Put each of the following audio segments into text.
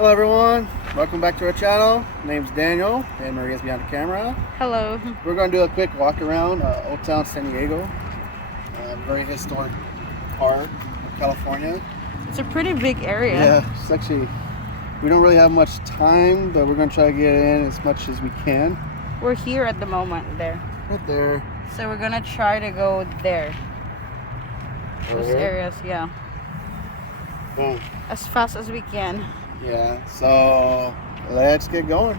Hello everyone, welcome back to our channel. My name's Daniel and Maria's behind the camera. Hello. We're going to do a quick walk around Old Town San Diego. Very historic part of California. It's a pretty big area. Yeah, it's actually, we don't really have much time, but we're going to try to get in as much as we can. We're here at the moment there. Right there. So we're gonna try to go there. Those areas, yeah. Boom. As fast as we can. Yeah, so let's get going.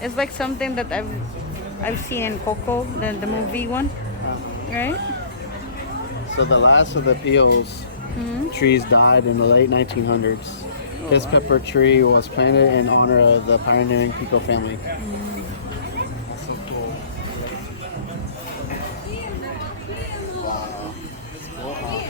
It's like something that I've seen in Coco, the movie one, right? So the last of the Peels trees died in the late 1900s. This pepper tree was planted in honor of the pioneering Pico family. That's so cool. Wow. That's cool, huh?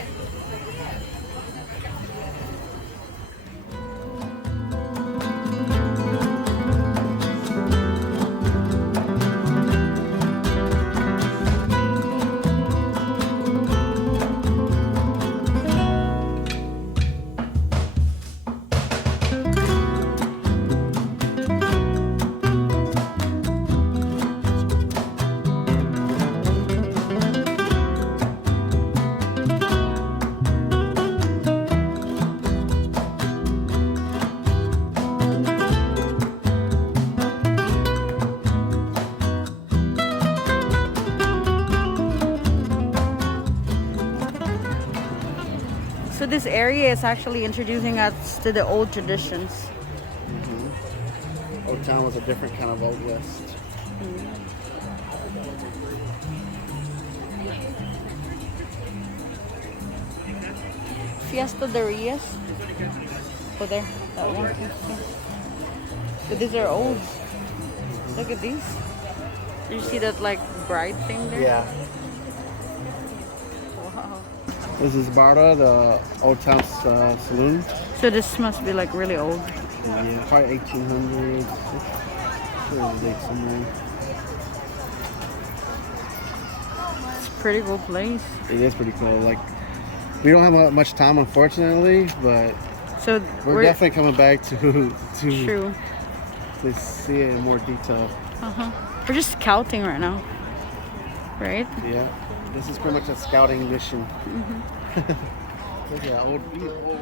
So this area is actually introducing us to the old traditions. Old Town was a different kind of Old West. Fiesta de Reyes. Oh, there, that one. But these are old. Look at these. Did you see that like bride thing there? Yeah. Wow. This is Barda, the Old Town saloon. So this must be like really old. Yeah, probably 1800s. Sure, it's like somewhere. It's a pretty cool place. It is pretty cool. Like, we don't have much time, unfortunately, but So we're definitely coming back to true. to see it in more detail. We're just scouting right now, right? Yeah, this is pretty much a scouting mission. Look at that old view.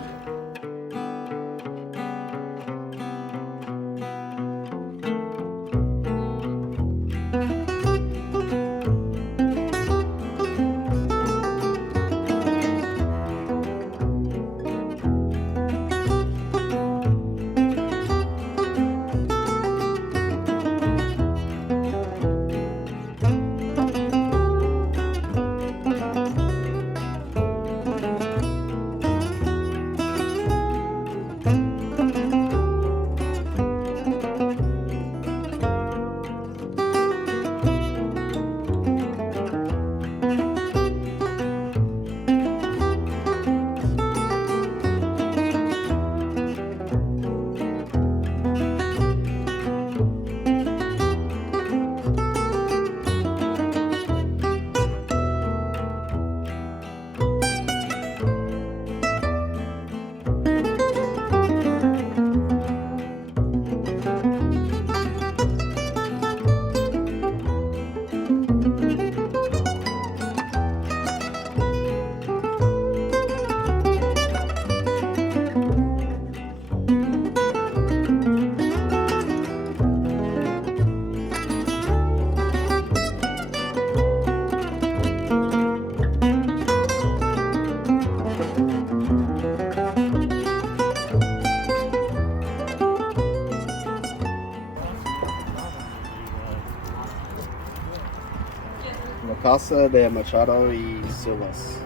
Casa de Machado y Silvas.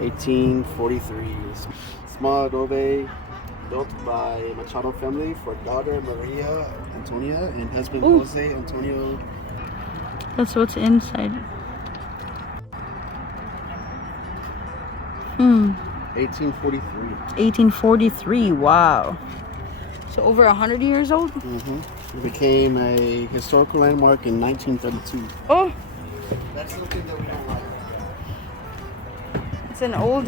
1843. Small adobe built by Machado family for daughter Maria Antonia and husband Ooh. Jose Antonio. That's what's inside. 1843. 1843. Wow. So over 100 years old? It became a historical landmark in 1932. Oh, That's something that we don't like. it's an old.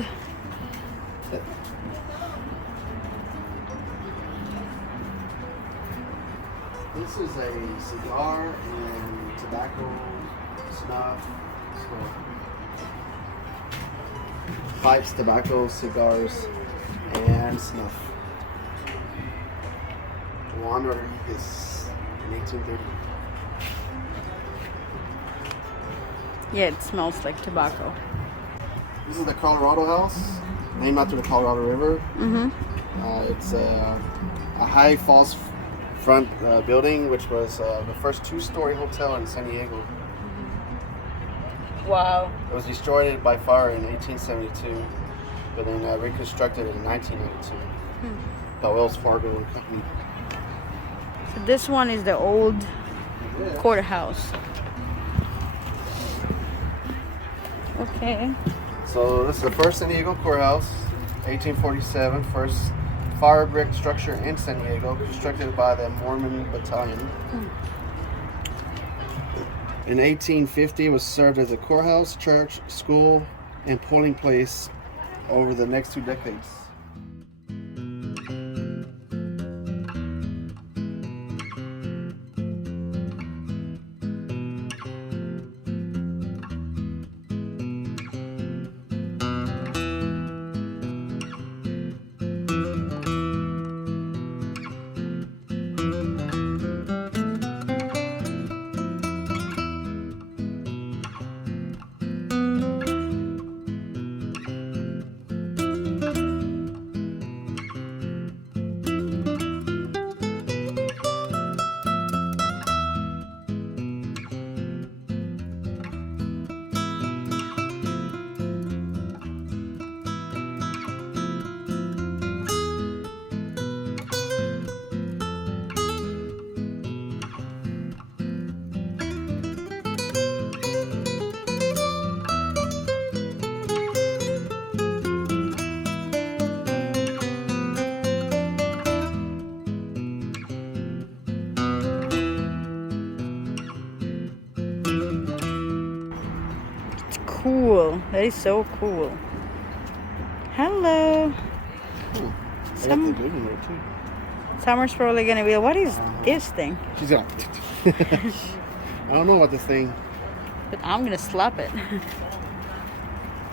This is a cigar and tobacco, snuff, store. Pipes, tobacco, cigars, and snuff. Juan Rodriguez in 1830. Yeah, it smells like tobacco. This is the Colorado House, named after the Colorado River. It's a high false front building, which was the first two-story hotel in San Diego. Wow. It was destroyed by fire in 1872, but then reconstructed in 1992 by Wells Fargo and Company. So this one is the old courthouse. Okay. So this is the first San Diego courthouse, 1847, first fire brick structure in San Diego, constructed by the Mormon Battalion. In 1850, it was served as a courthouse, church, school, and polling place over the next 2 decades. Cool. That is so cool. Hello. Cool. Some- good in there too. Summer's probably gonna be. What is this thing? She's gonna. I don't know what this thing. But I'm gonna slap it.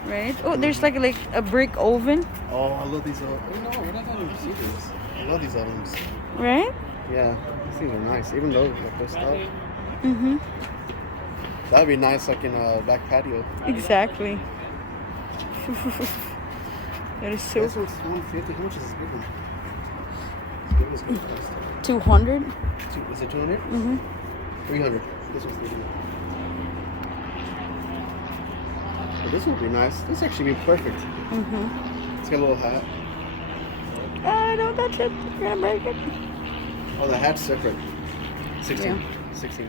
Right? Oh, there's like a brick oven. Oh, I love these. Oh no, we're not gonna see these. I love these ovens. Right? Yeah, these things are nice. Even though like this stuff. Mm-hmm. That'd be nice, like in a back patio. Exactly. That is so. This one's 150. How much is this big one? This big one's good price. 200. Is it 200? Mm-hmm. 300. This one's 300. But this would be nice. This actually be perfect. Mm-hmm. It's got a little hat. Don't touch it. You're gonna break it. Oh, the hat's separate. Yeah. $16.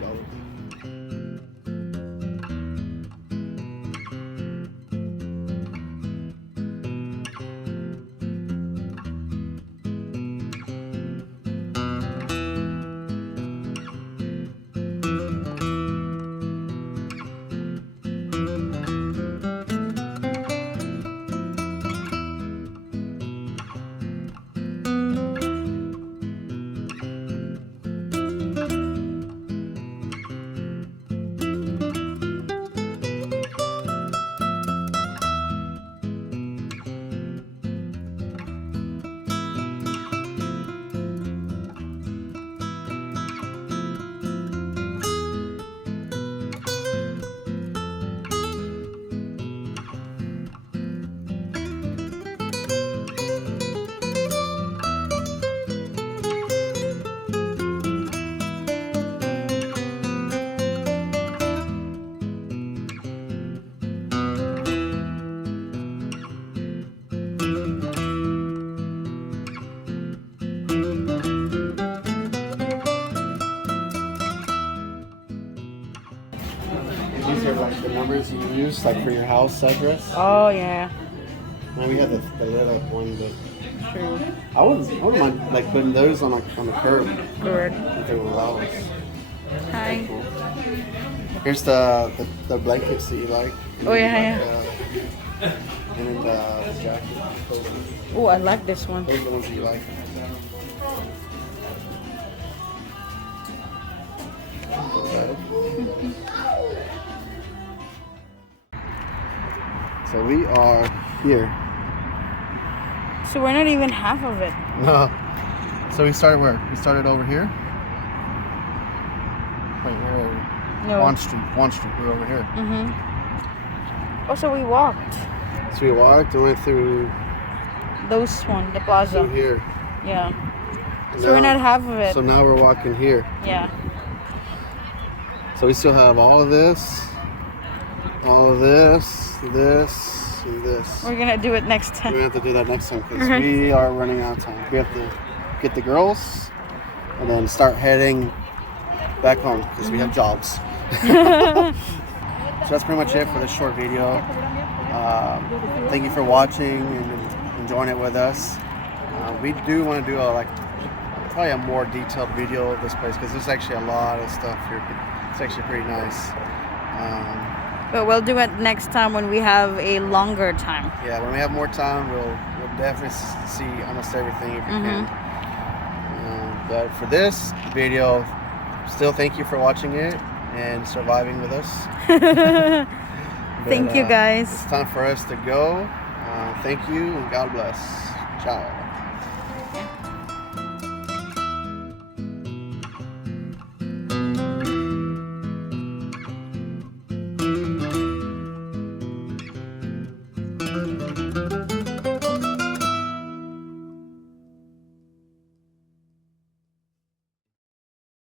stickers you use, like for your house address. Oh yeah. And we had the lit up one, but True. I wouldn't mind like putting those on the curb Correct. if they would allow us. Hi. Cool. Here's the blankets that you like. Oh yeah. And then the jacket. Oh, I like this one. Those are the ones that you like. So we are here. So we're not even half of it. No. So we started where? We started over here. Wait, where are we? No. One Street. We're over here. Oh, so we walked. So we walked and went through Those one, the plaza. through here. Yeah. And So we're now- not half of it. So now we're walking here. Yeah. So we still have all of this, this, and this. We're gonna do it next We're time. gonna have to do that next time because we are running out of time. We have to get the girls and then start heading back home because we have jobs. So that's pretty much it for this short video. Thank you for watching and enjoying it with us. We do want to do probably a more detailed video of this place because there's actually a lot of stuff here. It's actually pretty nice. But we'll do it next time when we have a longer time. Yeah, when we have more time, we'll definitely see almost everything if we can. But for this video, still thank you for watching it and surviving with us. Thank you, guys. It's time for us to go. Thank you and God bless. Ciao.